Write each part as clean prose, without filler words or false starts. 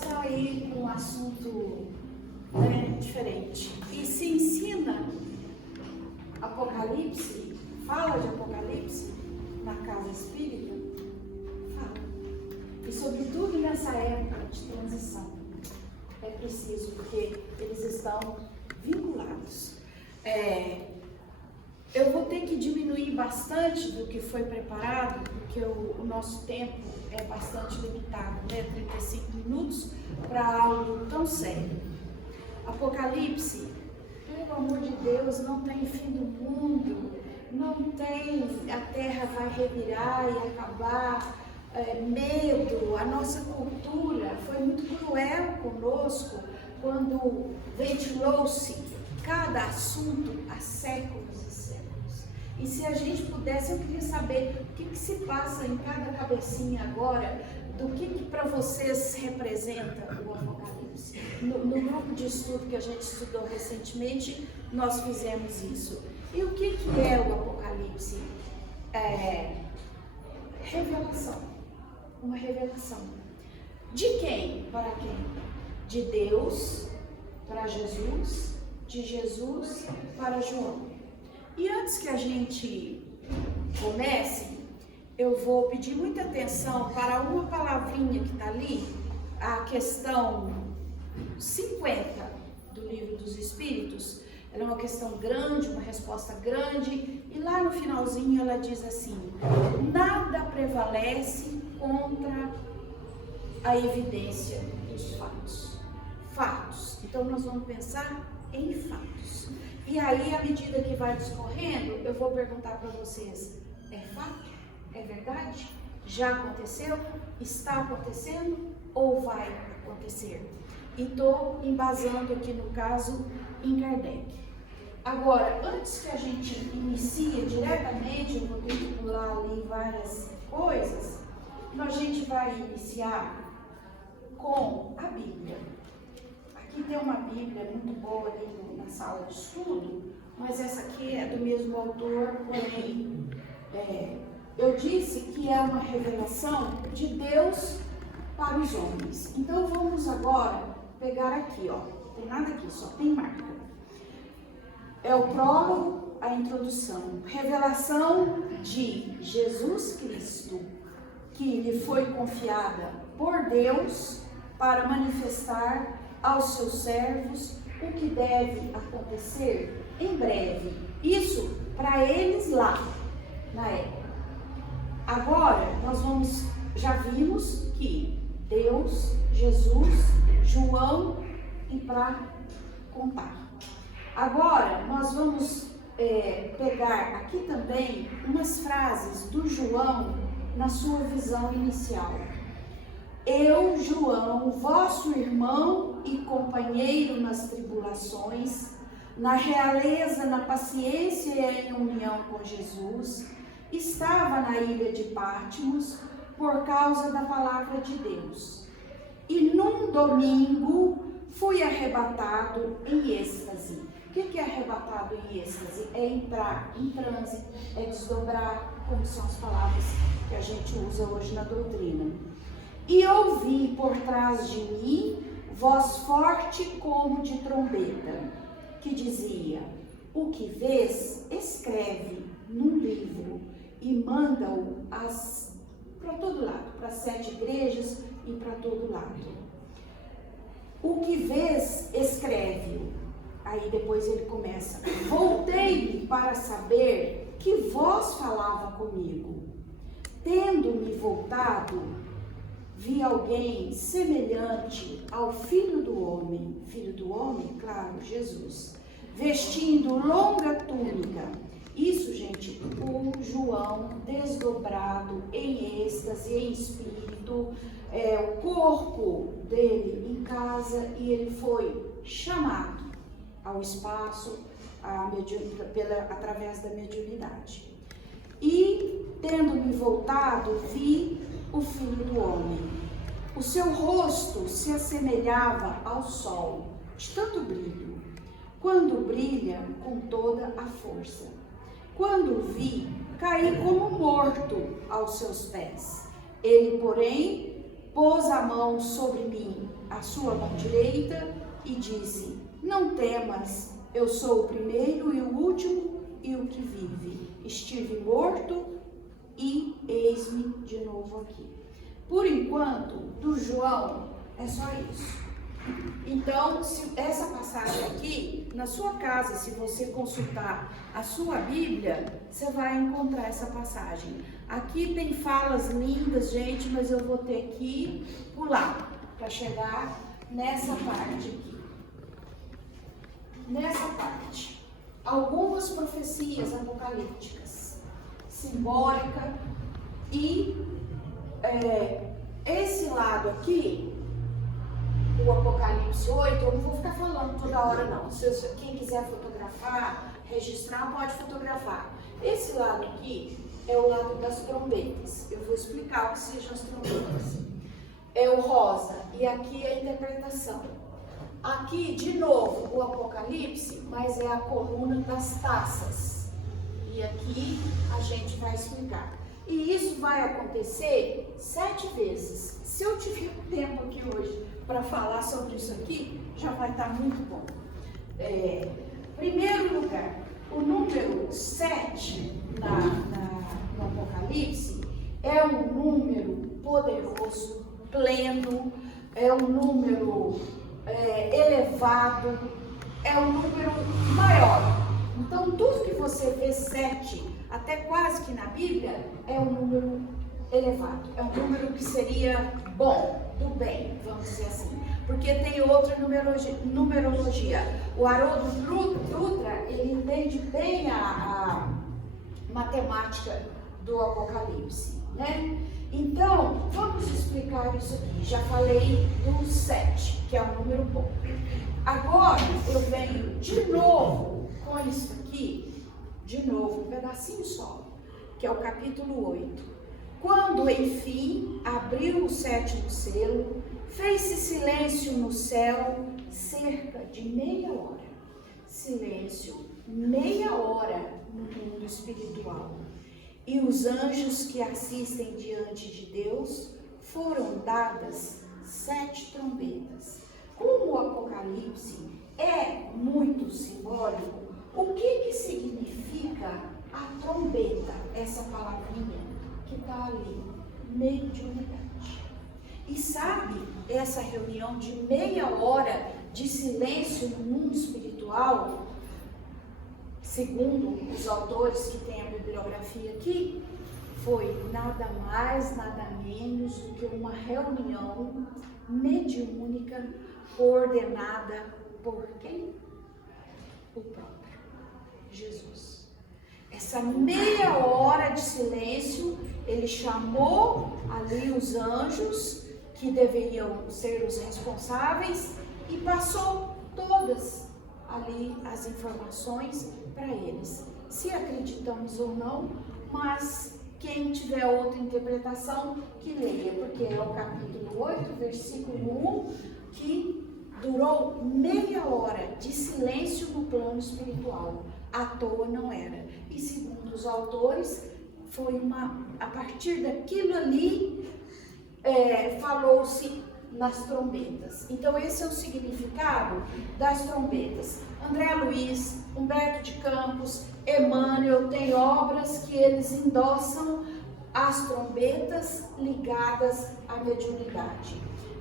sair com um assunto diferente. E se ensina Apocalipse, fala de Apocalipse na casa espírita? Fala. E sobretudo nessa época de transição. É preciso, porque eles estão vinculados. Eu vou ter que diminuir bastante do que foi preparado, porque o nosso tempo é bastante limitado, né? 35 minutos para algo tão sério. Apocalipse, pelo amor de Deus, não tem fim do mundo, não tem a terra vai revirar e acabar, medo. A nossa cultura foi muito cruel conosco quando ventilou-se cada assunto há séculos e séculos. E se a gente pudesse, eu queria saber o que se passa em cada cabecinha agora, do que para vocês representa o Apocalipse. No grupo de estudo que a gente estudou recentemente, nós fizemos isso. E o que é o Apocalipse? Revelação. Uma revelação. De quem para quem? De Deus para Jesus, de Jesus para João. E antes que a gente comece, eu vou pedir muita atenção para uma palavrinha que está ali, a questão 50 do Livro dos Espíritos. Ela é uma questão grande, uma resposta grande, e lá no finalzinho ela diz assim: nada prevalece contra a evidência dos fatos. Fatos. Então nós vamos pensar em fatos. E aí, à medida que vai discorrendo, eu vou perguntar para vocês: é fato? É verdade? Já aconteceu? Está acontecendo? Ou vai acontecer? E estou embasando aqui no caso em Kardec. Agora, antes que a gente inicie diretamente, eu vou ter que pular ali várias coisas, a gente vai iniciar com a Bíblia. Aqui tem uma Bíblia muito boa ali na sala de estudo, mas essa aqui é do mesmo autor, porém, eu disse que é uma revelação de Deus para os homens. Então vamos agora pegar aqui, ó. Não tem nada aqui, só tem marca. É o prólogo, a introdução. Revelação de Jesus Cristo, que lhe foi confiada por Deus para manifestar aos seus servos o que deve acontecer em breve. Isso para eles lá, na época. Agora, já vimos que Deus, Jesus, João, e para contar. Agora, nós vamos pegar aqui também umas frases do João na sua visão inicial. Eu, João, vosso irmão e companheiro nas tribulações, na realeza, na paciência e em união com Jesus, estava na ilha de Patmos por causa da palavra de Deus. E num domingo fui arrebatado em êxtase. O que é arrebatado em êxtase? É entrar em transe, é desdobrar, como são as palavras que a gente usa hoje na doutrina. E ouvi por trás de mim voz forte como de trombeta, que dizia: o que vês, escreve num livro e manda-o para todo lado, para 7 igrejas e para todo lado. O que vês, escreve-o. Aí depois ele começa: voltei-me para saber que voz falava comigo. Tendo-me voltado, vi alguém semelhante ao Filho do Homem, claro, Jesus, vestindo longa túnica. Isso, gente, o João desdobrado em êxtase, em espírito, o corpo dele em casa, e ele foi chamado ao espaço através da mediunidade. E, tendo-me voltado, vi o Filho do Homem. O seu rosto se assemelhava ao sol, de tanto brilho, quando brilha com toda a força. Quando o vi, caí como morto aos seus pés. Ele, porém, pôs a mão sobre mim a sua mão direita e disse: não temas, eu sou o primeiro e o último e o que vive. Estive morto e eis-me de novo aqui. Por enquanto, do João, é só isso. Então, essa passagem aqui, na sua casa, se você consultar a sua Bíblia, você vai encontrar essa passagem. Aqui tem falas lindas, gente, mas eu vou ter que pular para chegar nessa parte aqui. Nessa parte, algumas profecias apocalípticas, simbólica, e esse lado aqui, o Apocalipse 8, eu não vou ficar falando toda hora não. Quem quiser fotografar, registrar, pode fotografar. Esse lado aqui é o lado das trombetas. Eu vou explicar o que sejam as trombetas. É o rosa, e aqui é a interpretação. Aqui, de novo, o Apocalipse, mas é a coluna das taças. E aqui a gente vai explicar. E isso vai acontecer 7 vezes. Se eu tiver tempo aqui hoje para falar sobre isso aqui, já vai estar muito bom. Primeiro lugar, o número 7 no Apocalipse é um número poderoso, pleno, é um número elevado, é um número maior. Então, tudo que você vê 7, até quase que na Bíblia, é um número elevado. É um número que seria bom, do bem, vamos dizer assim. Porque tem outra numerologia. O Haroldo Dutra, ele entende bem a matemática do Apocalipse, né? Então, vamos explicar isso aqui. Já falei do 7, que é um número bom. Agora, eu venho de novo com isso aqui, de novo, um pedacinho só, que é o capítulo 8. Quando, enfim, abriu o 7º selo, fez-se silêncio no céu cerca de meia hora. Silêncio, meia hora no mundo espiritual. E os anjos que assistem diante de Deus foram dadas 7 trombetas. Como o Apocalipse é muito simbólico, o que significa a trombeta, essa palavrinha que está ali? Mediunidade. E sabe, essa reunião de meia hora de silêncio no mundo espiritual, segundo os autores que tem a bibliografia aqui, foi nada mais, nada menos do que uma reunião mediúnica coordenada por quem? O próprio Jesus. Essa meia hora de silêncio, ele chamou ali os anjos, que deveriam ser os responsáveis, e passou todas ali as informações para eles. Se acreditamos ou não, mas quem tiver outra interpretação, que leia, porque é o capítulo 8, versículo 1, que durou meia hora de silêncio no plano espiritual. À toa não era. E segundo os autores, foi a partir daquilo ali, falou-se nas trombetas. Então esse é o significado das trombetas. André Luiz, Humberto de Campos, Emmanuel, tem obras que eles endossam as trombetas ligadas à mediunidade.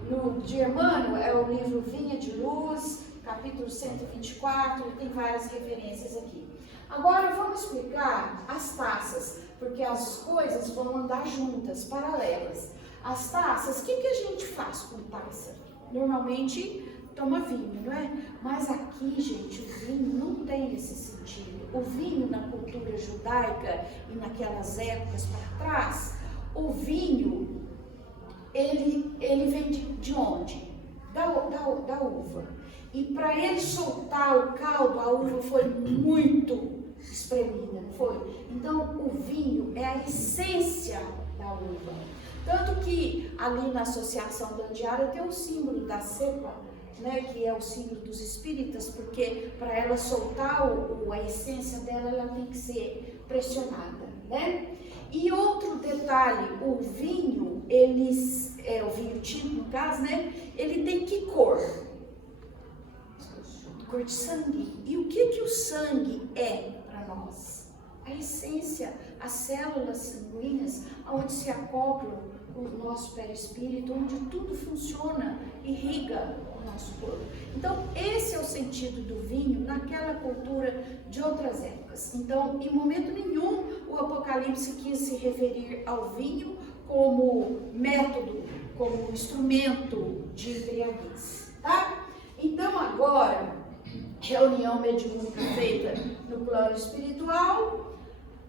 No de Emmanuel é o livro Vinha de Luz, capítulo 124, tem várias referências aqui. Agora vamos explicar as taças, porque as coisas vão andar juntas, paralelas. As taças, o que a gente faz com taça? Normalmente toma vinho, não é? Mas aqui, gente, o vinho não tem esse sentido. O vinho na cultura judaica e naquelas épocas para trás, o vinho, ele vem de onde? Da uva. E para ele soltar o caldo, a uva foi muito espremida, não foi? Então, o vinho é a essência da uva. Tanto que ali na Associação Dandiara tem o símbolo da cepa, né, que é o símbolo dos espíritas, porque para ela soltar a essência dela, ela tem que ser pressionada, né? E outro detalhe, o vinho, o vinho tinto no caso, né? Ele tem que cor? Cor de sangue. E o que o sangue é para nós? A essência, as células sanguíneas, onde se acoplam o nosso perispírito, onde tudo funciona, irriga o nosso corpo. Então, esse é o sentido do vinho naquela cultura de outras épocas. Então, em momento nenhum, o Apocalipse quis se referir ao vinho como método, como instrumento de embriaguez, tá? Então, agora, reunião mediúnica feita no plano espiritual,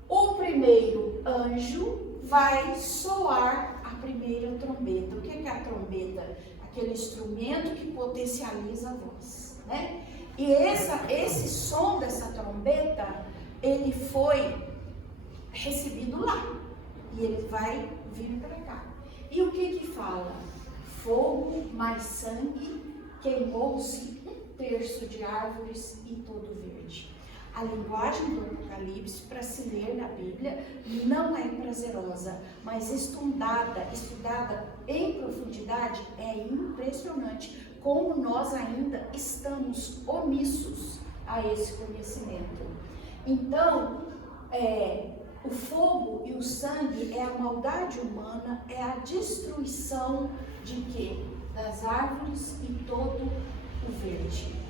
o primeiro anjo vai soar a primeira trombeta. O que é a trombeta? Aquele instrumento que potencializa a voz, né? E esse som dessa trombeta, ele foi recebido lá. E ele vai vir para cá. E o que fala? Fogo mais sangue, queimou-se 1/3 de árvores e todo verde. A linguagem do Apocalipse, para se ler na Bíblia, não é prazerosa, mas estudada em profundidade, é impressionante como nós ainda estamos omissos a esse conhecimento. Então, o fogo e o sangue é a maldade humana, é a destruição de quê? Das árvores e todo o verde.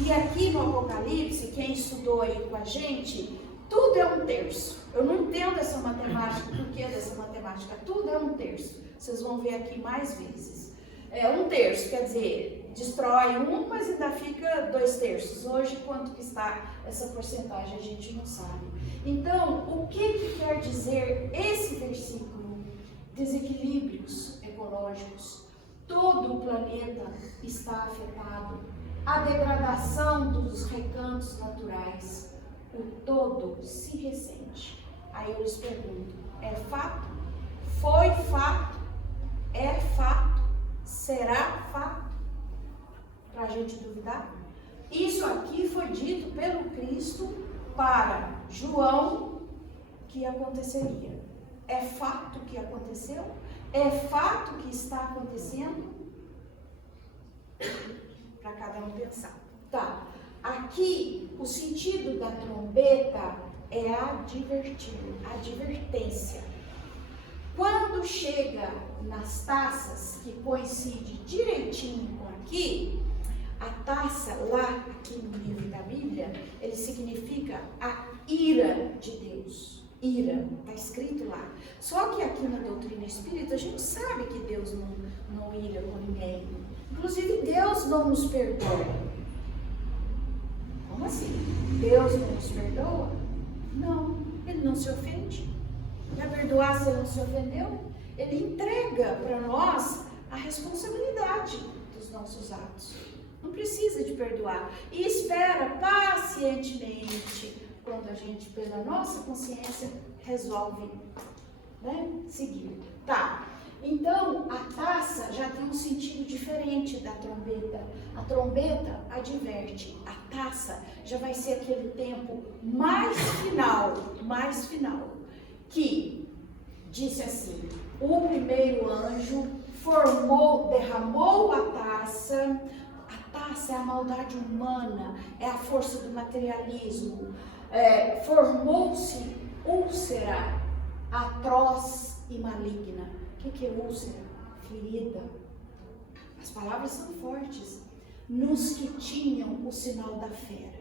E aqui no Apocalipse, quem estudou aí com a gente, tudo é 1/3. Eu não entendo essa matemática, por que dessa matemática? Tudo é 1/3. Vocês vão ver aqui mais vezes. 1/3, quer dizer, destrói 1, mas ainda fica 2/3. Hoje, quanto que está essa porcentagem, a gente não sabe. Então, o que quer dizer esse versículo? Desequilíbrios ecológicos. Todo o planeta está afetado. A degradação dos recantos naturais, o todo se ressente. Aí eu lhes pergunto, é fato? Foi fato? É fato? Será fato? Para a gente duvidar? Isso aqui foi dito pelo Cristo para João que aconteceria. É fato que aconteceu? É fato que está acontecendo? Para cada um pensar. Tá, aqui o sentido da trombeta é advertir, advertência. Quando chega nas taças, que coincide direitinho com aqui, a taça lá, aqui no livro da Bíblia, ele significa a ira de Deus. Ira, está escrito lá. Só que aqui na doutrina espírita, a gente sabe que Deus não ira com ninguém. Inclusive, Deus não nos perdoa. Como assim? Deus não nos perdoa? Não, Ele não se ofende. Vai perdoar se Ele não se ofendeu? Ele entrega para nós a responsabilidade dos nossos atos. Não precisa de perdoar. E espera pacientemente quando a gente, pela nossa consciência, resolve, né, seguir. Tá. Então, a taça já tem um sentido diferente da trombeta. A trombeta adverte, a taça já vai ser aquele tempo mais final, que disse assim, o primeiro anjo derramou a taça é a maldade humana, é a força do materialismo, formou-se úlcera atroz e maligna. O que é úlcera? Ferida. As palavras são fortes. Nos que tinham o sinal da fera.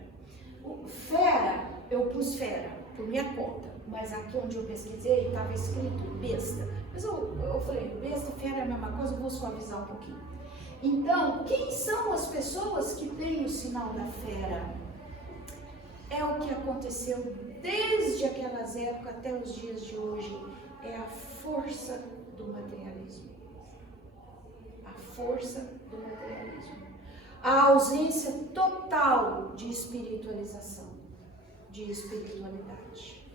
Fera, eu pus fera por minha conta, mas aqui onde eu pesquisei estava escrito besta. Mas eu falei, besta, fera é a mesma coisa, eu vou suavizar um pouquinho. Então, quem são as pessoas que têm o sinal da fera? É o que aconteceu desde aquelas épocas até os dias de hoje. É a força do materialismo. A força do materialismo. A ausência total de espiritualização, de espiritualidade.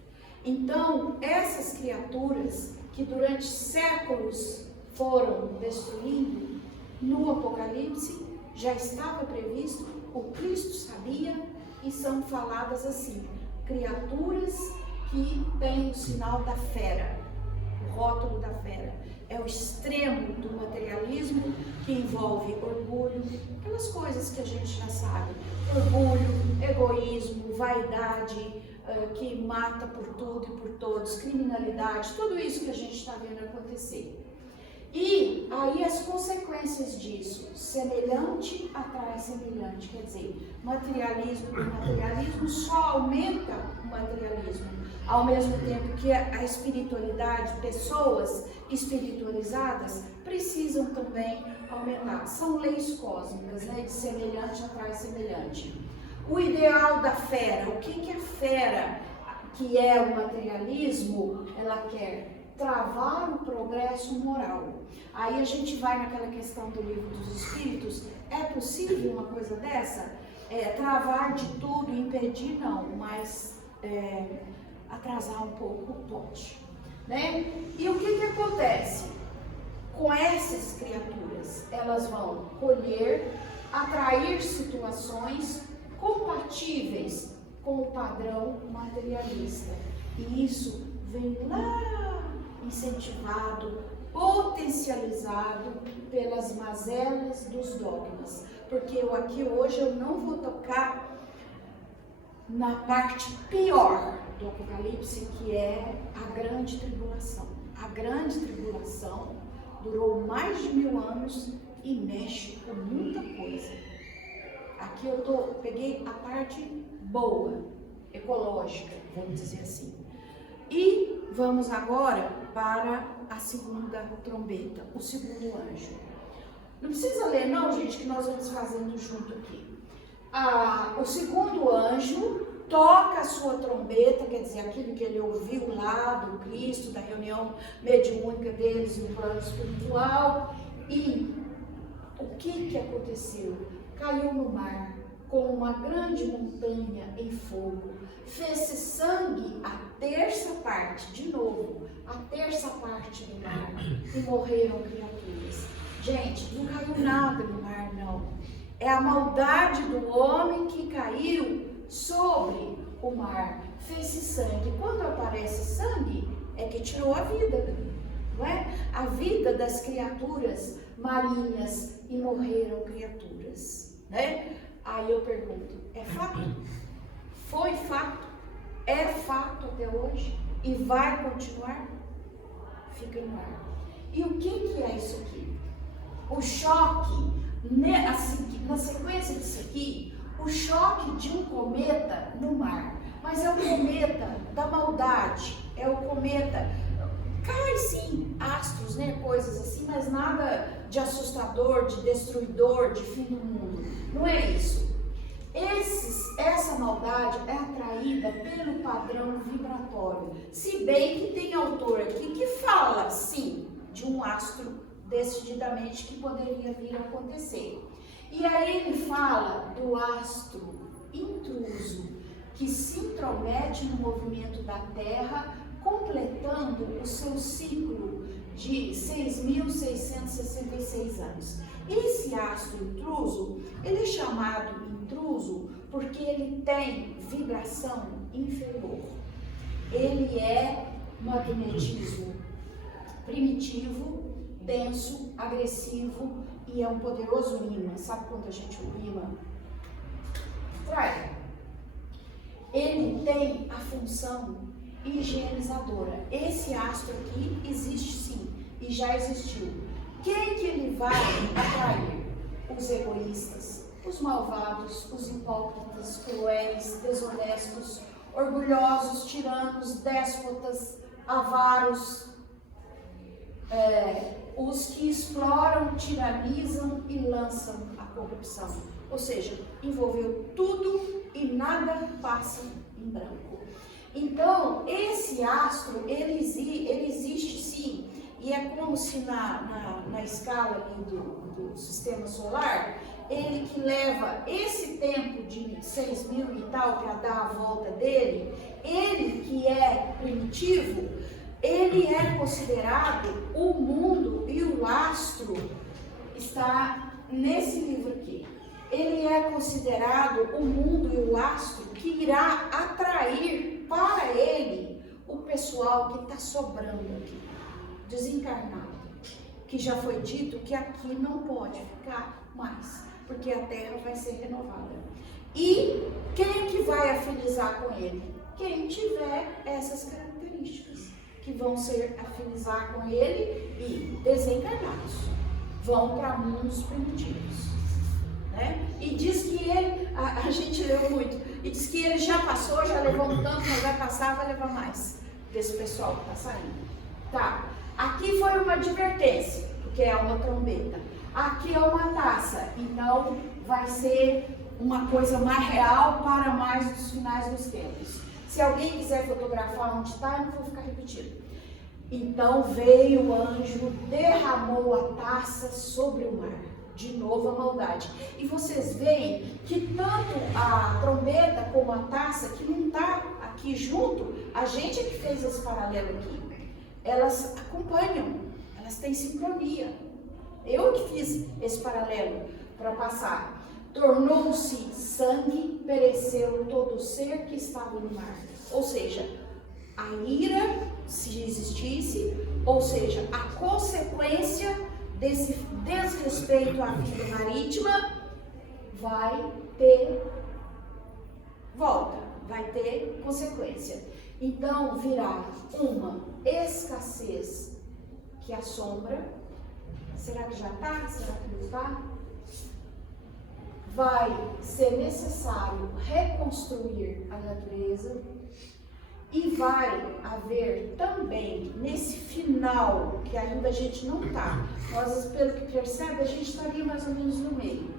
Então, essas criaturas que durante séculos foram destruindo, no Apocalipse já estava previsto, o Cristo sabia, e são faladas assim, criaturas que têm o sinal da fera. rótulo da fera. É o extremo do materialismo que envolve orgulho, aquelas coisas que a gente já sabe. Orgulho, egoísmo, vaidade, que mata por tudo e por todos, criminalidade, tudo isso que a gente está vendo acontecer. E aí as consequências disso, semelhante atrai semelhante, quer dizer, materialismo e materialismo só aumenta o materialismo, ao mesmo tempo que a espiritualidade, pessoas espiritualizadas precisam também aumentar. São leis cósmicas, né? De semelhante atrai semelhante. O ideal da fera, o que a fera, que é o materialismo, ela quer? Travar o progresso moral. Aí a gente vai naquela questão do livro dos Espíritos, é possível uma coisa dessa? Travar de tudo, impedir não, mas atrasar um pouco pode, né? E o que acontece? Com essas criaturas, elas vão colher, atrair situações compatíveis com o padrão materialista. E isso vem lá incentivado, potencializado pelas mazelas dos dogmas. Porque aqui hoje eu não vou tocar na parte pior do Apocalipse, que é a grande tribulação. A grande tribulação durou mais de 1000 anos e mexe com muita coisa. Aqui eu peguei a parte boa, ecológica, vamos dizer assim. E vamos agora para a segunda trombeta, o segundo anjo. Não precisa ler não, gente, que nós vamos fazendo junto aqui. O segundo anjo toca a sua trombeta, quer dizer, aquilo que ele ouviu lá do Cristo, da reunião mediúnica deles no plano espiritual. E o que aconteceu? Caiu no mar com uma grande montanha em fogo. Fez-se sangue a terça parte, de novo, a terça parte do mar, e morreram criaturas. Gente, não caiu nada no mar, não. É a maldade do homem que caiu sobre o mar. Fez-se sangue. Quando aparece sangue, é que tirou a vida, não é? A vida das criaturas marinhas, e morreram criaturas, né? Aí eu pergunto, é fato? Foi fato? É fato até hoje? E vai continuar? Fica no ar. E o que é isso aqui? O choque, na sequência disso aqui, o choque de um cometa no mar. Mas é o cometa da maldade, é o cometa... Cai sim, astros, né, coisas assim, mas nada de assustador, de destruidor, de fim do mundo. Não é isso. Essa maldade é atraída pelo padrão vibratório. Se bem que tem autor aqui que fala, sim, de um astro decididamente que poderia vir a acontecer. E aí ele fala do astro intruso, que se intromete no movimento da Terra, completando o seu ciclo de 6.666 anos. Esse astro intruso, ele é chamado intruso porque ele tem vibração inferior. Ele é magnetismo primitivo, denso, agressivo e é um poderoso imã. Sabe quando a gente o imã trai? Ele tem a função higienizadora. Esse astro aqui existe sim, e já existiu. Quem que ele vai atrair? Os egoístas, os malvados, os hipócritas, cruéis, desonestos, orgulhosos, tiranos, déspotas, avaros, os que exploram, tiranizam e lançam a corrupção. Ou seja, envolveu tudo e nada passa em branco. Então, esse astro, ele existe sim, e é como se na escala ali do sistema solar, ele que leva esse tempo de 6.000 e tal para dar a volta dele, ele que é primitivo, ele é considerado o mundo, e o astro está nesse livro aqui. Ele é considerado o mundo e o astro que irá atrair para ele o pessoal que está sobrando aqui. desencarnado, que já foi dito que aqui não pode ficar mais, porque a Terra vai ser renovada. E quem que vai afinizar com ele? Quem tiver essas características, que vão ser afinizar com ele e desencarnados, vão para mundos primitivos, né? E diz que ele, a gente leu muito, e diz que ele já passou, já levou um tanto, mas vai passar, vai levar mais desse pessoal que está saindo. Tá, aqui foi uma advertência, porque é uma trombeta. Aqui é uma taça, então vai ser uma coisa mais real para mais dos finais dos tempos. Se alguém quiser fotografar onde está, eu não vou ficar repetindo. Então veio o anjo, derramou a taça sobre o mar. De novo a maldade. E vocês veem que tanto a trombeta como a taça, que não está aqui junto, a gente é que fez esse paralelo aqui. Elas acompanham, elas têm sincronia. Eu que fiz esse paralelo para passar. Tornou-se sangue, pereceu todo o ser que estava no mar. Ou seja, a ira, se existisse, ou seja, a consequência desse desrespeito à vida marítima vai ter volta, vai ter consequência. Então virá uma escassez que assombra. Será que já está? Será que não está? Vai ser necessário reconstruir a natureza e vai haver também, nesse final, que ainda a gente não está, nós, pelo que percebe, a gente estaria mais ou menos no meio.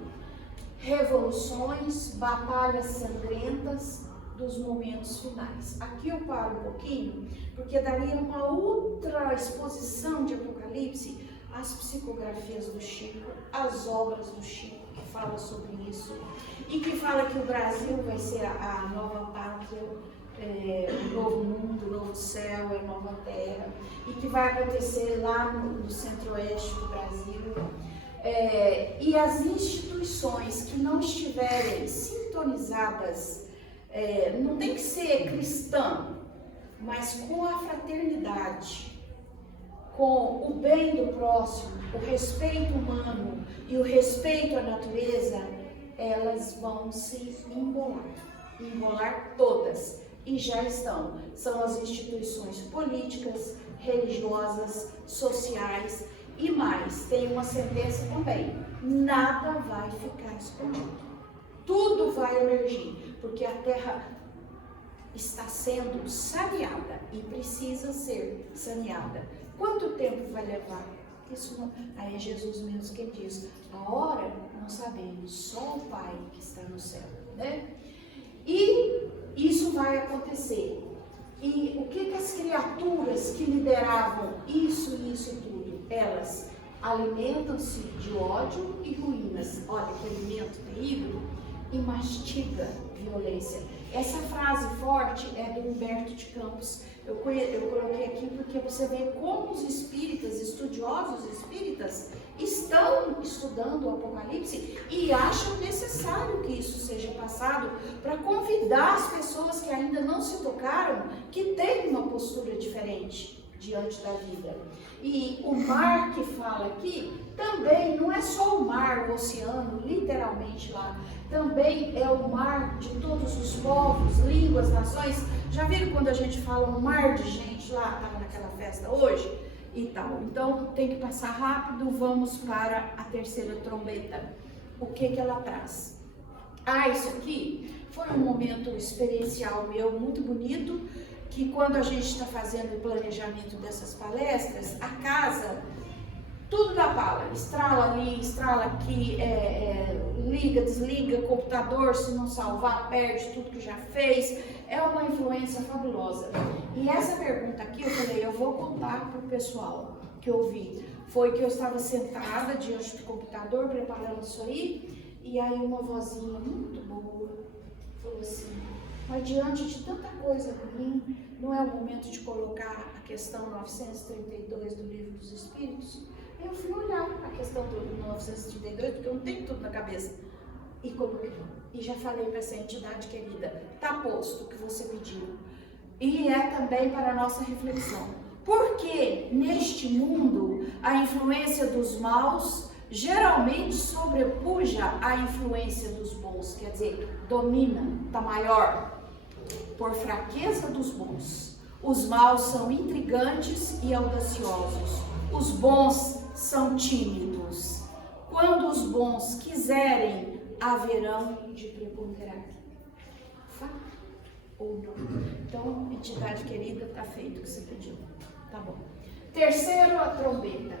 Revoluções, batalhas sangrentas dos momentos finais. Aqui eu paro um pouquinho, porque daria uma outra exposição de Apocalipse, as psicografias do Chico, as obras do Chico, que fala sobre isso, e que fala que o Brasil vai ser a nova pátria, o novo mundo, o novo céu, a nova terra, e que vai acontecer lá no centro-oeste do Brasil. E as instituições que não estiverem sintonizadas, não tem que ser cristã, mas com a fraternidade, com o bem do próximo, o respeito humano e o respeito à natureza, elas vão se embolar todas, e já estão. São as instituições políticas, religiosas, sociais e mais. Tem uma sentença também: nada vai ficar escondido, tudo vai emergir, porque a Terra está sendo saneada e precisa ser saneada. Quanto tempo vai levar? Isso não, aí é Jesus mesmo que diz: a hora não sabemos, só o Pai que está no céu, né? E isso vai acontecer. E o que as criaturas que lideravam isso e isso tudo, elas alimentam-se de ódio e ruínas. Olha que alimento terrível, e mastiga violência. Essa frase forte é do Humberto de Campos. Eu coloquei aqui porque você vê como os espíritas, estudiosos espíritas, estão estudando o Apocalipse e acham necessário que isso seja passado para convidar as pessoas que ainda não se tocaram, que têm uma postura diferente diante da vida. E o mar que fala aqui também não é só o mar, o oceano, literalmente lá, também é o mar de todos os povos, línguas, nações. Já viram quando a gente fala um mar de gente lá, estava naquela festa hoje e tal? Então tem que passar rápido, vamos para a terceira trombeta. O que ela traz? Isso aqui foi um momento experiencial meu muito bonito, que quando a gente está fazendo o planejamento dessas palestras, a casa, tudo dá bala, estrala ali, estrala aqui, liga, desliga, computador, se não salvar, perde tudo que já fez, é uma influência fabulosa. E essa pergunta aqui, eu falei, eu vou contar para o pessoal que eu vi, foi que eu estava sentada diante do computador, preparando isso aí, e aí uma vozinha muito boa falou assim: mas diante de tanta coisa ruim, não é o momento de colocar a questão 932 do Livro dos Espíritos? Eu fui olhar a questão do 932, porque eu não tenho tudo na cabeça, e coloquei. E já falei para essa entidade querida: está posto o que você pediu. E é também para a nossa reflexão. Porque neste mundo a influência dos maus geralmente sobrepuja a influência dos bons, quer dizer, domina, está maior, por fraqueza dos bons. Os maus são intrigantes e audaciosos, os bons são tímidos. Quando os bons quiserem, haverão de preponderar. Fato ou não? Então, entidade querida, está feito o que você pediu. Tá bom. Terceiro, a trombeta.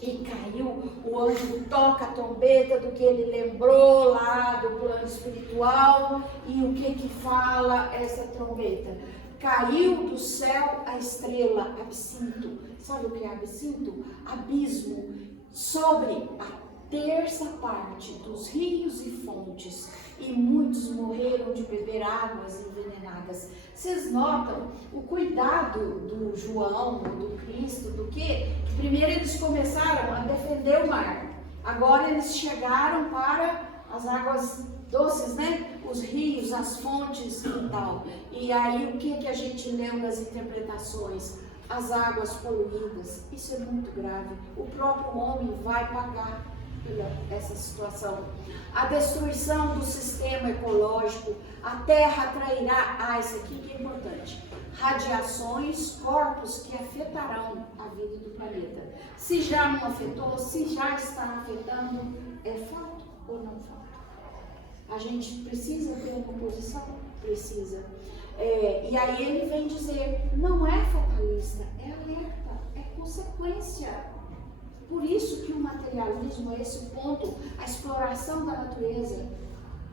E caiu, o anjo toca a trombeta do que ele lembrou lá do plano espiritual. E o que fala essa trombeta? Caiu do céu a estrela, absinto. Sabe o que é absinto? Abismo. Sobre a terça parte dos rios e fontes. E muitos morreram de beber águas envenenadas. Vocês notam o cuidado do João, do Cristo, do que? Primeiro eles começaram a defender o mar. Agora eles chegaram para as águas doces, né? Os rios, as fontes e tal. E aí o que a gente leu nas interpretações? As águas poluídas. Isso é muito grave. O próprio homem vai pagar essa situação. A destruição do sistema ecológico, a terra atrairá, isso aqui que é importante, radiações, corpos que afetarão a vida do planeta. Se já não afetou, se já está afetando, é fato ou não fato? A gente precisa ter uma posição? Precisa. E aí ele vem dizer, não é fatalista, é alerta, é consequência. Por isso que o materialismo, a esse ponto, a exploração da natureza,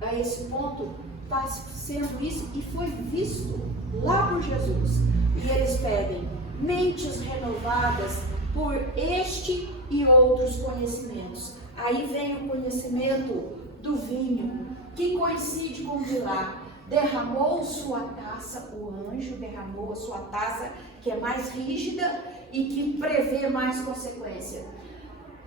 a esse ponto, está sendo isso e foi visto lá por Jesus. E eles pedem mentes renovadas por este e outros conhecimentos. Aí vem o conhecimento do vinho, que coincide com o de lá. Derramou sua taça, o anjo derramou a sua taça, que é mais rígida e que prevê mais consequência.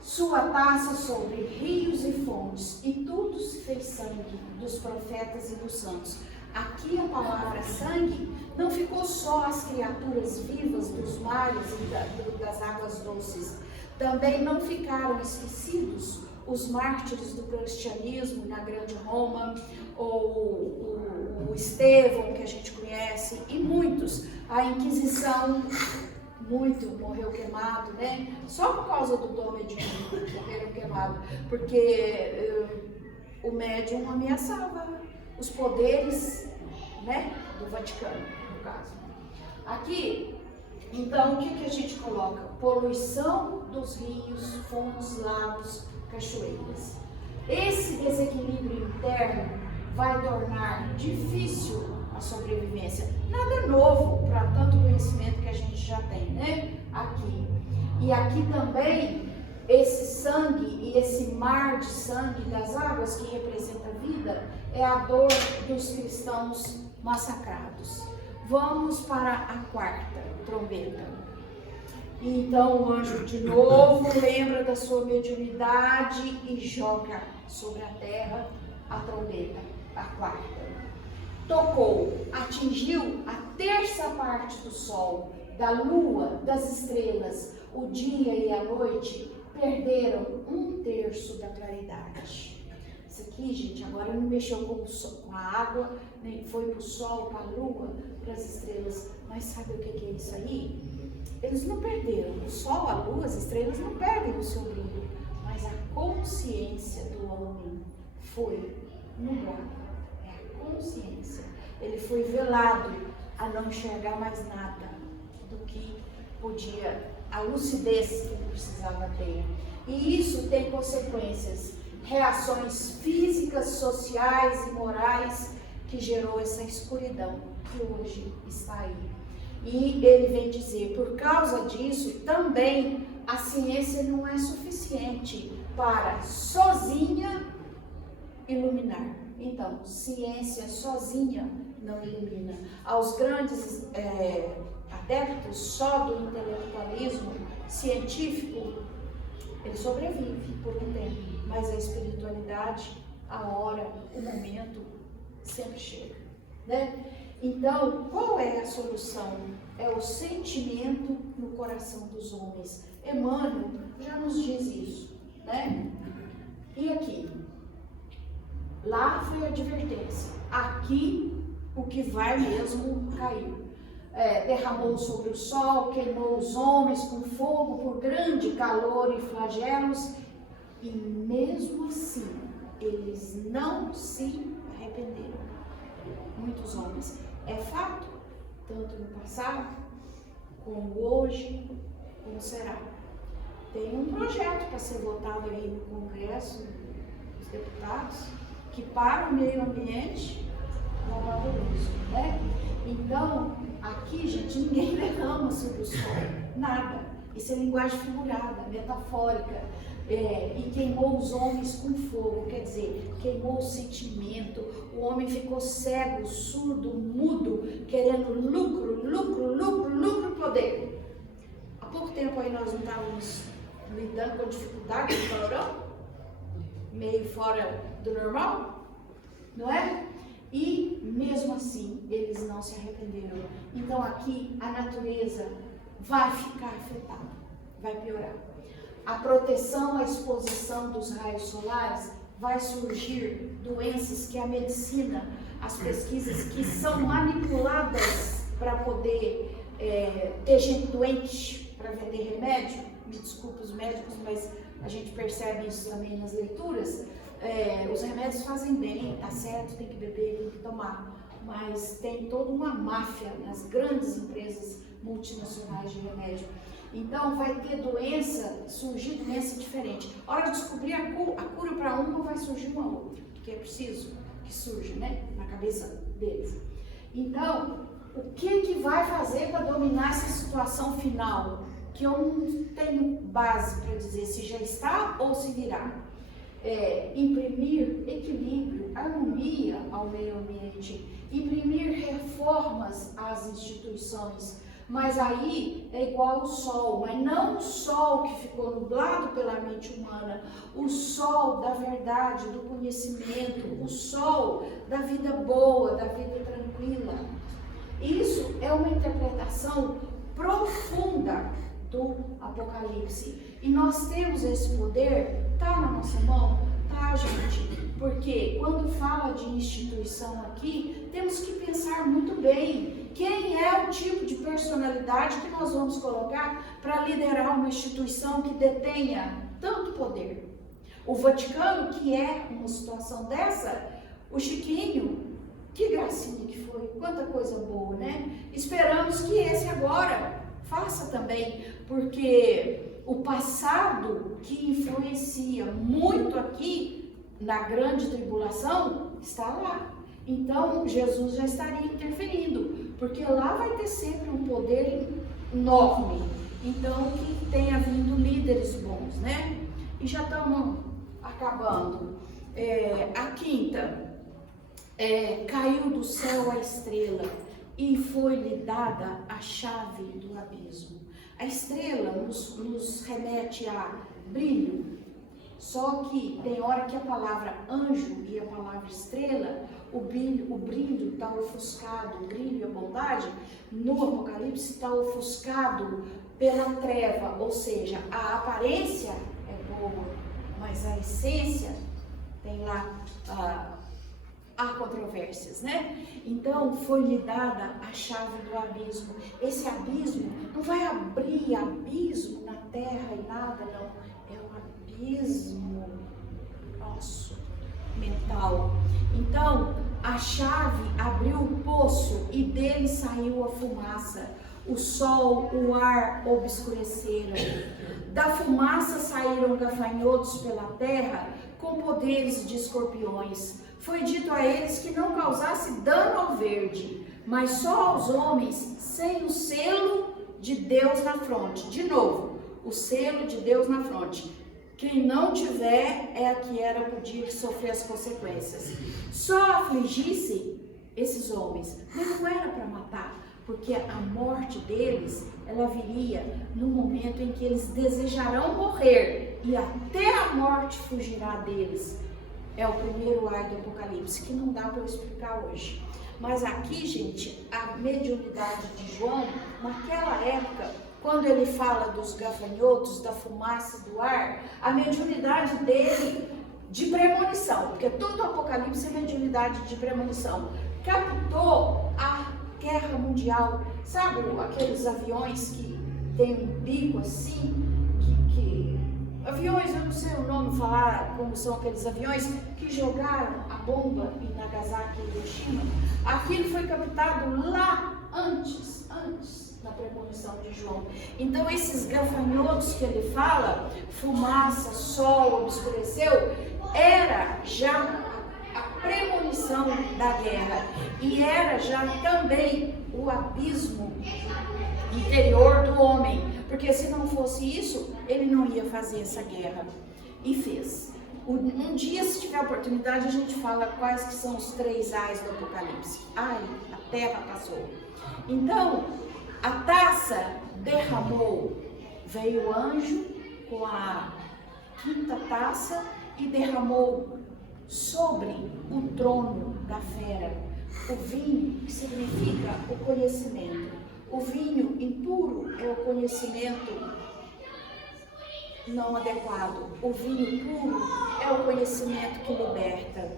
Sua taça sobre rios e fontes, e tudo se fez sangue dos profetas e dos santos. Aqui a palavra sangue não ficou só as criaturas vivas dos mares e das águas doces. Também não ficaram esquecidos os mártires do cristianismo na Grande Roma, ou o Estevão, que a gente conhece, e muitos. A Inquisição, muito morreu queimado, né? Só por causa do dom mediúnico morreram queimado, porque o médium ameaçava os poderes, né, do Vaticano, no caso. Aqui, então, o que a gente coloca? Poluição dos rios, fontes, lagos, cachoeiras. Esse desequilíbrio interno vai tornar difícil a sobrevivência. Nada novo para tanto conhecimento que a gente já tem, né? Aqui. E aqui também, esse sangue e esse mar de sangue das águas que representa a vida, é a dor dos cristãos massacrados. Vamos para a quarta trombeta. Então o anjo de novo lembra da sua mediunidade e joga sobre a terra a trombeta, a quarta. Tocou, atingiu a terça parte do sol, da lua, das estrelas. O dia e a noite perderam 1/3 da claridade. Isso aqui, gente, agora não mexeu com a água, nem foi para o sol, para a lua, para as estrelas. Mas sabe o que é isso aí? Eles não perderam. O sol, a lua, as estrelas não perdem o seu brilho. Mas a consciência do homem foi nublada. É a consciência. Ele foi velado a não enxergar mais nada do que podia, a lucidez que ele precisava ter. E isso tem consequências, reações físicas, sociais e morais que gerou essa escuridão que hoje está aí. E ele vem dizer, por causa disso, também a ciência não é suficiente para sozinha iluminar. Então, ciência sozinha não ilumina. Aos grandes adeptos só do intelectualismo científico, ele sobrevive por um tempo, mas a espiritualidade, a hora, o momento, sempre chega, né? Então, qual é a solução? É o sentimento no coração dos homens. Emmanuel já nos diz isso, né? E aqui? Lá foi a advertência. Aqui, o que vai mesmo caiu. Derramou sobre o sol, queimou os homens com fogo por grande calor e flagelos, e mesmo assim, eles não se arrependeram. Muitos homens. É fato, tanto no passado, como hoje, como será. Tem um projeto para ser votado aí no Congresso dos Deputados, que para o meio ambiente é valoroso, né? Então, aqui, gente, ninguém derrama sobre o sol, nada. Isso é linguagem figurada, metafórica. E queimou os homens com fogo, quer dizer, queimou o sentimento, o homem ficou cego, surdo, mudo, querendo lucro, lucro, lucro, lucro, poder. Há pouco tempo aí nós não estávamos lidando com dificuldade no calorão, meio fora do normal, não é? E mesmo assim, eles não se arrependeram. Então aqui a natureza vai ficar afetada, vai piorar. A proteção, a exposição dos raios solares, vai surgir doenças que a medicina, as pesquisas que são manipuladas para poder ter gente doente para vender remédio. Me desculpe os médicos, mas a gente percebe isso também nas leituras. Os remédios fazem bem, tá certo, tem que beber, tem que tomar, mas tem toda uma máfia nas grandes empresas multinacionais de remédio. Então vai ter surgir doença diferente. A hora de descobrir a cura para uma, vai surgir uma outra, porque é preciso que surja, né, na cabeça deles. Então, o que vai fazer para dominar essa situação final? Que eu não tenho base para dizer se já está ou se virá. Imprimir equilíbrio, harmonia ao meio ambiente, imprimir reformas às instituições. Mas aí é igual ao sol, mas não o sol que ficou nublado pela mente humana, o sol da verdade, do conhecimento, o sol da vida boa, da vida tranquila. Isso é uma interpretação profunda do Apocalipse. E nós temos esse poder, tá na nossa mão? Tá, gente? Porque quando fala de instituição aqui, temos que pensar muito bem quem é o tipo de personalidade que nós vamos colocar para liderar uma instituição que detenha tanto poder. O Vaticano, que é uma situação dessa, o Chiquinho, que gracinha que foi, quanta coisa boa, né? Esperamos que esse agora faça também, porque o passado que influencia muito aqui na grande tribulação está lá. Então Jesus já estaria interferindo, porque lá vai ter sempre um poder enorme. Então que tenha vindo líderes bons, né? E já estamos acabando. A quinta, caiu do céu a estrela e foi-lhe dada a chave do abismo. A estrela nos remete a brilho, só que tem hora que a palavra anjo e a palavra estrela, o brilho está ofuscado, o brilho e a bondade, no Apocalipse está ofuscado pela treva, ou seja, a aparência é boa, mas a essência tem lá há controvérsias, né? Então foi-lhe dada a chave do abismo. Esse abismo não vai abrir abismo na terra e nada, não. É um abismo nosso, mental. Então a chave abriu o poço e dele saiu a fumaça. O sol, o ar obscureceram. Da fumaça saíram gafanhotos pela terra com poderes de escorpiões. Foi dito a eles que não causasse dano ao verde, mas só aos homens sem o selo de Deus na fronte. De novo, o selo de Deus na fronte. Quem não tiver é a que era podia sofrer as consequências. Só afligisse esses homens, mas não era para matar, porque a morte deles, ela viria no momento em que eles desejarão morrer e até a morte fugirá deles. é o primeiro ai do Apocalipse, que não dá para eu explicar hoje. Mas aqui, gente, a mediunidade de João, naquela época, quando ele fala dos gafanhotos, da fumaça, do ar, a mediunidade dele de premonição, porque todo o Apocalipse é mediunidade de premonição, captou a guerra mundial. Sabe aqueles aviões que tem um bico assim, aviões, eu não sei o nome, falar como são aqueles aviões que jogaram a bomba em Nagasaki e Hiroshima? Aquilo foi captado lá antes da premonição de João. Então esses gafanhotos que ele fala, fumaça, sol, obscureceu, era já a premonição da guerra e era já também o abismo interior do homem, porque se não fosse isso, ele não ia fazer essa guerra, e fez. Um dia, se tiver oportunidade, a gente fala quais que são os 3 ais do Apocalipse. Ai, a terra passou. Então, a taça derramou, veio o anjo com a 5ª taça e derramou sobre o trono da fera o vinho, que significa o conhecimento. O vinho impuro é o conhecimento não adequado. O vinho puro é o conhecimento que liberta.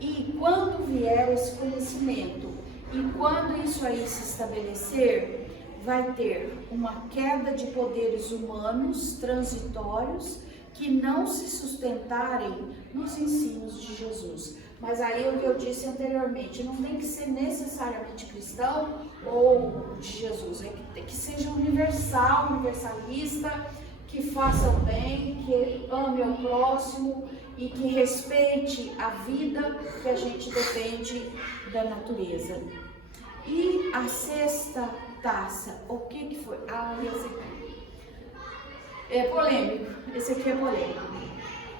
E quando vier esse conhecimento, e quando isso aí se estabelecer, vai ter uma queda de poderes humanos transitórios que não se sustentarem nos ensinos de Jesus. Mas aí o que eu disse anteriormente, não tem que ser necessariamente cristão ou de Jesus, é que seja universal, universalista, que faça o bem, que ame ao próximo e que respeite a vida que a gente depende da natureza. E a 6ª taça, o que foi? Esse aqui. É polêmico, esse aqui é polêmico.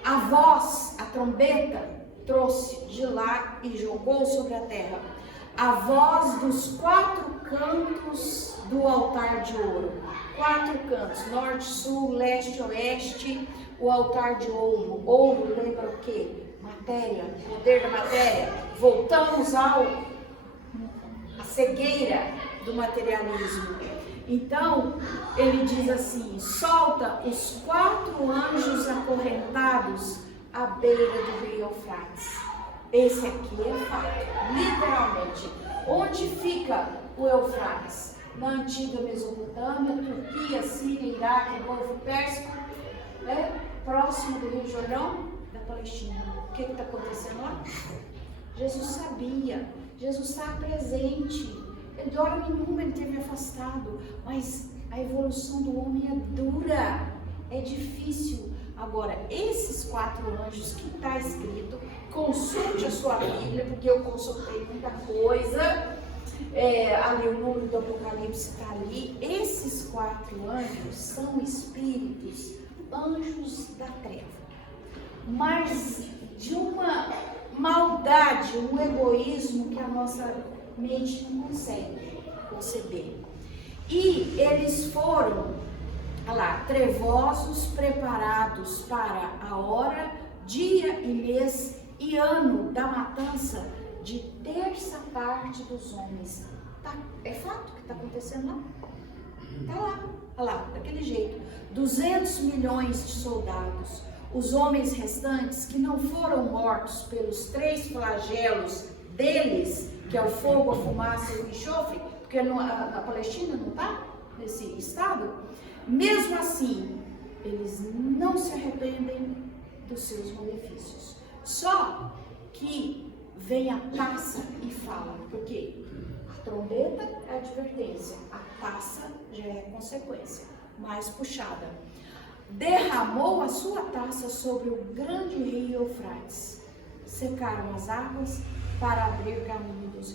A voz, a trombeta, trouxe de lá e jogou sobre a terra a voz dos 4 cantos do altar de ouro. 4 cantos, norte, sul, leste, oeste, o altar de ouro. Ouro lembra o quê? Matéria, poder da matéria. Voltamos à cegueira do materialismo. Então, ele diz assim, solta os 4 anjos acorrentados à beira do rio Eufrates. Esse aqui é fato, literalmente. Onde fica o Eufrates? Na antiga Mesopotâmia, Turquia, Síria, Iraque, Golfo Pérsico, próximo do Rio Jordão, da Palestina. O que está acontecendo lá? Jesus sabia, Jesus está presente. De hora nenhuma ele teve afastado, mas a evolução do homem é dura, é difícil. Agora, esses 4 anjos que está escrito, consulte a sua Bíblia, porque eu consultei muita coisa, ali o número do Apocalipse está ali. Esses 4 anjos são espíritos, anjos da treva, mas de uma maldade, um egoísmo que a nossa mente não consegue conceber. E eles foram, olha lá, trevosos, preparados para a hora, dia e mês e ano da matança de 1/3 parte dos homens. É fato que está acontecendo lá? Está lá, olha lá, daquele jeito. 200 milhões de soldados. Os homens restantes que não foram mortos pelos 3 flagelos deles, que é o fogo, a fumaça e o enxofre, porque a Palestina não está nesse estado, mesmo assim, eles não se arrependem dos seus malefícios. Só que vem a taça e fala, porque a trombeta é advertência, a taça já é consequência, mais puxada. Derramou a sua taça sobre o grande rio Eufrates, secaram as águas para abrir caminho dos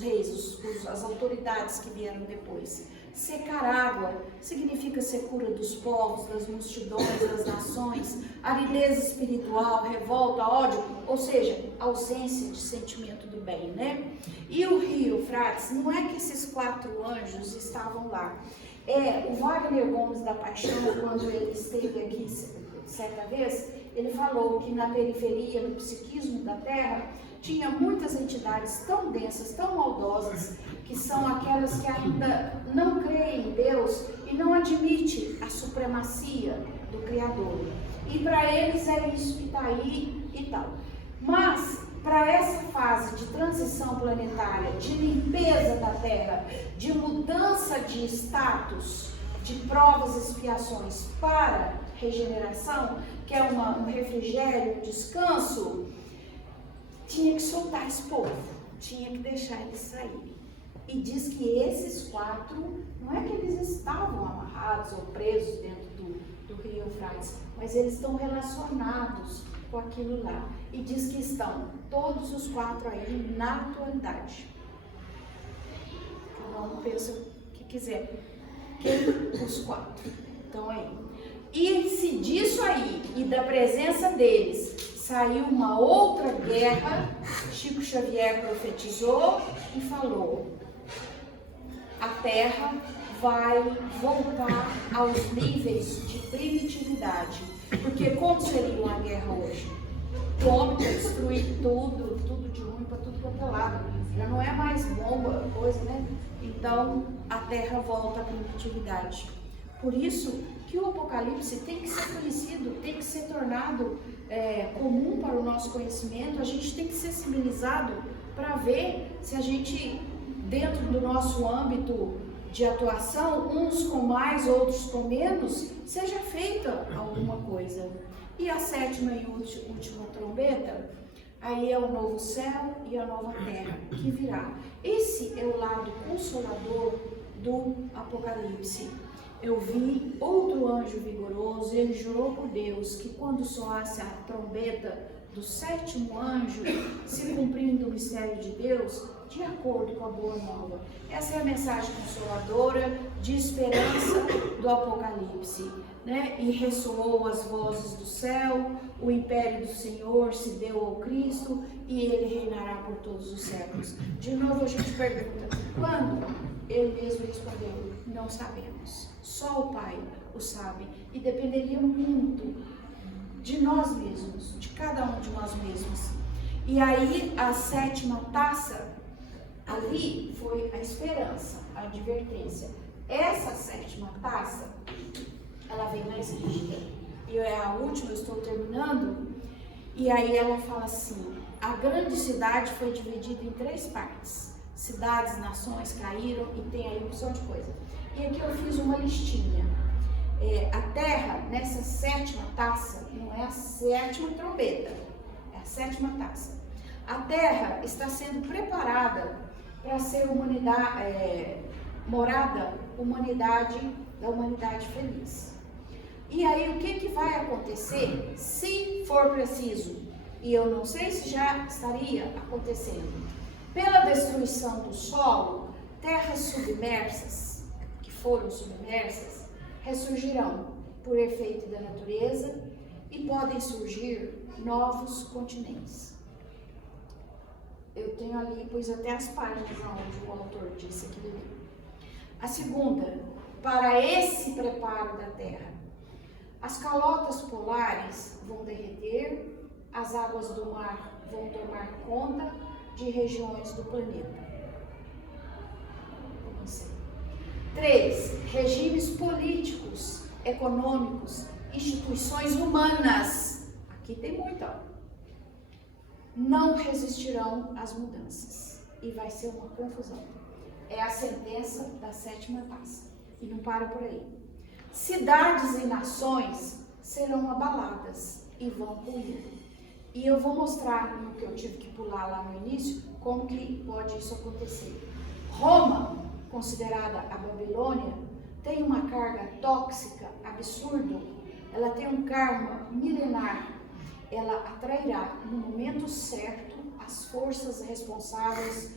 reis, as autoridades que vieram depois. Secar água significa secura dos povos, das multidões, das nações, aridez espiritual, revolta, ódio, ou seja, ausência de sentimento do bem, né? E o rio Eufrates, não é que esses 4 anjos estavam lá. O Wagner Gomes da Paixão, quando ele esteve aqui certa vez, ele falou que na periferia, no psiquismo da Terra, tinha muitas entidades tão densas, tão maldosas, que são aquelas que ainda não creem em Deus e não admitem a supremacia do Criador. E para eles é isso que está aí e tal. Mas, para essa fase de transição planetária, de limpeza da Terra, de mudança de status, de provas e expiações para regeneração, que é um refrigério, um descanso, tinha que soltar esse povo, tinha que deixar eles saírem. E diz que esses 4, não é que eles estavam amarrados ou presos dentro do rio Eufrates, mas eles estão relacionados com aquilo lá. E diz que estão todos os 4 aí na atualidade. Cada um pensa o que quiser. Os 4 estão aí. E se disso aí e da presença deles saiu uma outra guerra, Chico Xavier profetizou e falou: a Terra vai voltar aos níveis de primitividade. Porque como seria uma guerra hoje? O homem vai destruir tudo de ruim para tudo quanto é lado. Já não é mais bomba, coisa, né? Então, a Terra volta à primitividade. Por isso que o Apocalipse tem que ser conhecido, tem que ser tornado comum para o nosso conhecimento. A gente tem que ser sensibilizado para ver se a gente, dentro do nosso âmbito de atuação, uns com mais, outros com menos, seja feita alguma coisa. E a 7ª e última trombeta, aí é o novo céu e a nova terra que virá. Esse é o lado consolador do Apocalipse. Eu vi outro anjo vigoroso, ele jurou por Deus que quando soasse a trombeta do 7º anjo, se cumprindo o mistério de Deus, de acordo com a boa nova. Essa é a mensagem consoladora de esperança do Apocalipse, né? E ressoou as vozes do céu, o império do Senhor se deu ao Cristo e ele reinará por todos os séculos. De novo a gente pergunta, quando? Ele mesmo respondeu, não sabemos. Só o Pai o sabe. E dependeria muito de nós mesmos, de cada um de nós mesmos. E aí a 7ª taça, ali foi a esperança, a advertência. Essa 7ª taça, ela vem mais rígida. E é a última, eu estou terminando. E aí ela fala assim, a grande cidade foi dividida em 3 partes. Cidades, nações caíram e tem aí uma opção de coisa. E aqui eu fiz uma listinha. A terra, nessa 7ª taça, não é a 7ª trombeta, é a 7ª taça. A terra está sendo preparada para ser morada da humanidade feliz. E aí o que vai acontecer se for preciso? E eu não sei se já estaria acontecendo. Pela destruição do solo, terras submersas, que foram submersas, ressurgirão por efeito da natureza e podem surgir novos continentes. Eu tenho ali, pus até as páginas onde o autor disse aquilo ali. A segunda, para esse preparo da Terra, as calotas polares vão derreter, as águas do mar vão tomar conta de regiões do planeta. 3. Regimes políticos, econômicos, instituições humanas, aqui tem muito, não resistirão às mudanças e vai ser uma confusão. É a sentença da 7ª taça e não para por aí. Cidades e nações serão abaladas e vão ruir. E eu vou mostrar no que eu tive que pular lá no início, como que pode isso acontecer. Roma, considerada a Babilônia, tem uma carga tóxica absurda, ela tem um karma milenar, ela atrairá no momento certo as forças responsáveis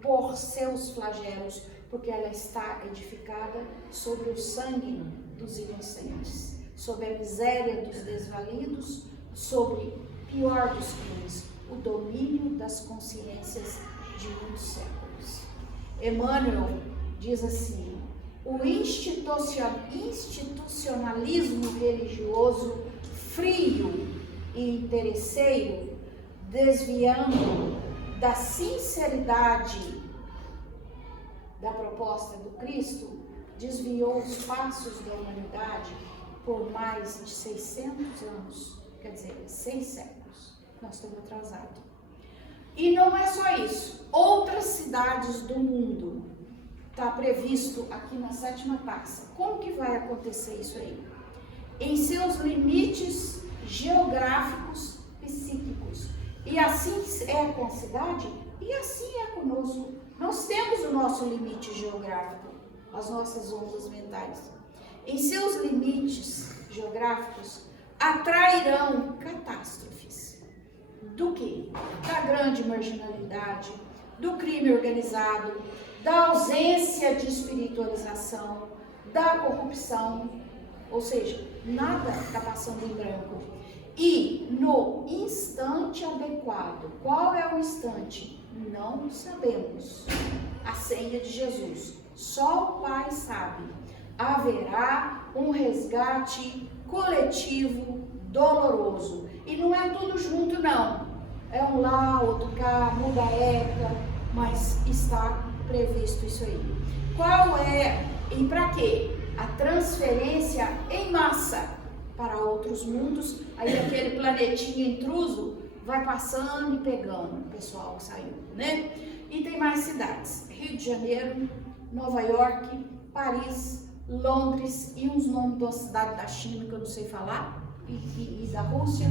por seus flagelos, porque ela está edificada sobre o sangue dos inocentes, sobre a miséria dos desvalidos, sobre, pior dos crimes, o domínio das consciências de muitos séculos. Emmanuel diz assim, o institucionalismo religioso frio e interesseiro, desviando da sinceridade da proposta do Cristo, desviou os passos da humanidade por mais de 600 anos, quer dizer, 6 séculos. Nós estamos atrasados. E não é só isso. Outras cidades do mundo, está previsto aqui na 7ª taxa. Como que vai acontecer isso aí? Em seus limites geográficos, psíquicos. E assim é com a cidade, e assim é conosco. Nós temos o nosso limite geográfico, as nossas ondas mentais. Em seus limites geográficos, atrairão catástrofes. Do quê? Da grande marginalidade, do crime organizado, da ausência de espiritualização, da corrupção, ou seja, nada está passando em branco. E no instante adequado, qual é o instante? Não sabemos. A ceia de Jesus, só o Pai sabe. Haverá um resgate coletivo doloroso. E não é tudo junto, não. É um lá, outro cá, muda a época, mas está previsto isso aí. Qual é e para quê? A transferência em massa para outros mundos. Aí aquele planetinha intruso vai passando e pegando o pessoal que saiu, né? E tem mais cidades: Rio de Janeiro, Nova York, Paris, Londres e uns nomes da cidade da China que eu não sei falar, e da Rússia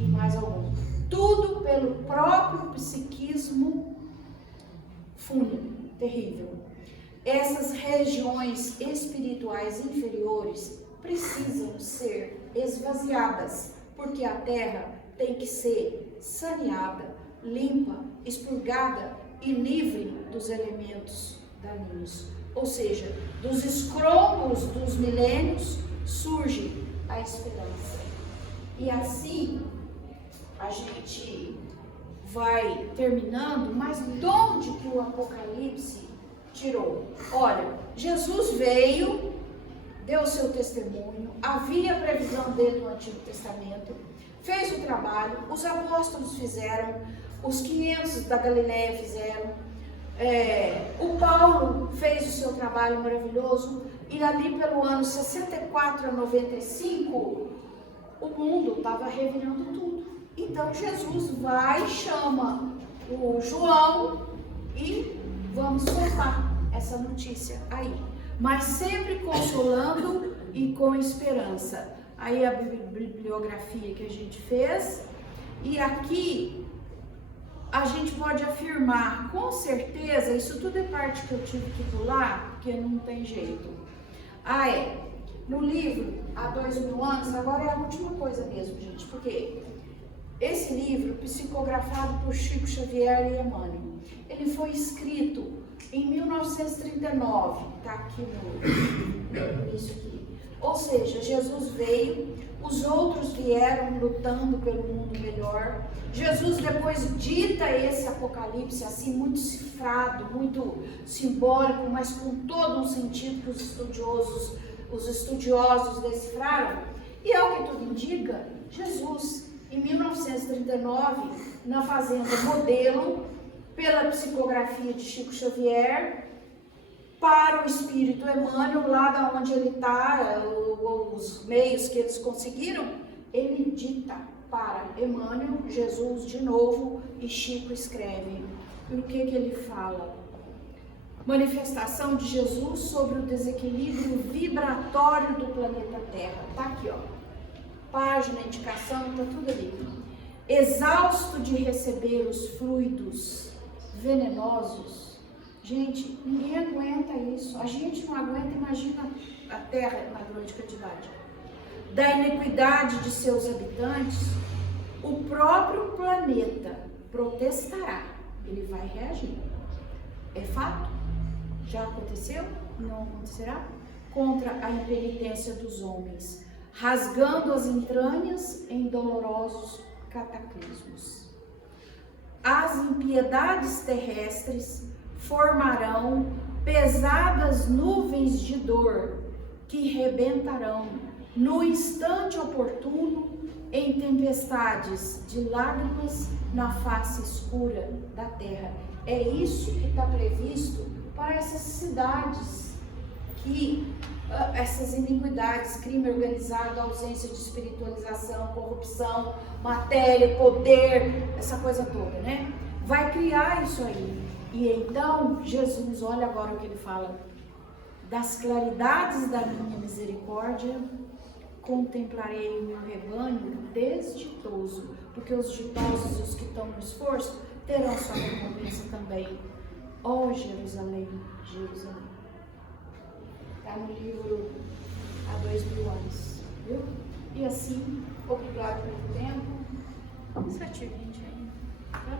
e mais algum. Tudo pelo próprio psiquismo fúnebre, terrível. Essas regiões espirituais inferiores precisam ser esvaziadas, porque a terra tem que ser saneada, limpa, expurgada e livre dos elementos daninhos. Ou seja, dos escrombos dos milênios surge a esperança. E assim a gente vai terminando, mas de onde que o Apocalipse tirou? Olha, Jesus veio, deu seu testemunho, havia previsão dele no Antigo Testamento, fez o trabalho, os apóstolos fizeram, os 500 da Galileia fizeram, o Paulo fez o seu trabalho maravilhoso, e ali pelo ano 64 a 95, o mundo estava revirando tudo. Então Jesus vai, chama o João e vamos soltar essa notícia aí. Mas sempre consolando e com esperança. Aí a bibliografia que a gente fez. E aqui a gente pode afirmar com certeza, isso tudo é parte que eu tive que pular, porque não tem jeito. No livro, há 2000 anos, agora é a última coisa mesmo, gente, porque esse livro, psicografado por Chico Xavier e Emmanuel, ele foi escrito em 1939, tá aqui no início aqui. Ou seja, Jesus veio, os outros vieram lutando pelo mundo melhor. Jesus depois dita esse Apocalipse assim, muito cifrado, muito simbólico, mas com todo um sentido que os estudiosos decifraram. E ao que tudo indica, Jesus, em 1939, na Fazenda Modelo, pela psicografia de Chico Xavier, para o Espírito Emmanuel, lá da onde ele está, os meios que eles conseguiram, ele dita para Emmanuel, Jesus de novo, e Chico escreve. E o que ele fala? Manifestação de Jesus sobre o desequilíbrio vibratório do planeta Terra. Está aqui, ó. Página, indicação, está tudo ali. Exausto de receber os fluidos venenosos. Gente, ninguém aguenta isso. A gente não aguenta, imagina a Terra na grande quantidade. Da iniquidade de seus habitantes, o próprio planeta protestará. Ele vai reagir. É fato? Já aconteceu? Não acontecerá? Contra a impenitência dos homens, rasgando as entranhas em dolorosos cataclismos. As impiedades terrestres formarão pesadas nuvens de dor que rebentarão no instante oportuno em tempestades de lágrimas na face escura da terra. É isso que está previsto para essas cidades, que essas iniquidades, crime organizado, ausência de espiritualização, corrupção, matéria, poder, essa coisa toda, né? Vai criar isso aí. E então, Jesus, olha agora o que ele fala: das claridades da minha misericórdia, contemplarei o meu rebanho desditoso, porque os ditosos e os que estão no esforço terão sua recompensa também. Ó Jerusalém, Jerusalém. Está no livro há 2000 anos, viu? E assim, obrigado pelo tempo. 7h20 aí, tá?